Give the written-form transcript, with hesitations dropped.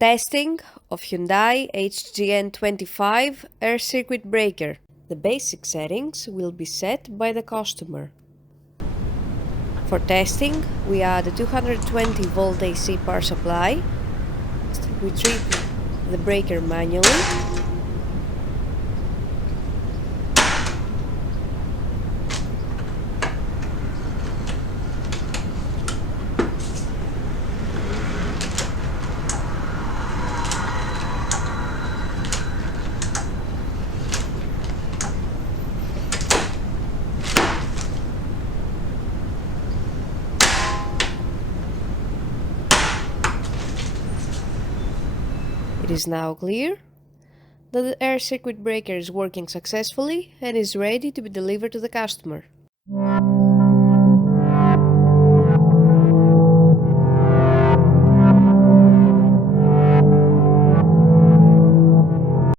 Testing of Hyundai HGN25 air circuit breaker. The basic settings will be set by the customer. For testing, we add a 220 volt AC power supply. We trip the breaker manually. It is now clear that the air circuit breaker is working successfully and is ready to be delivered to the customer.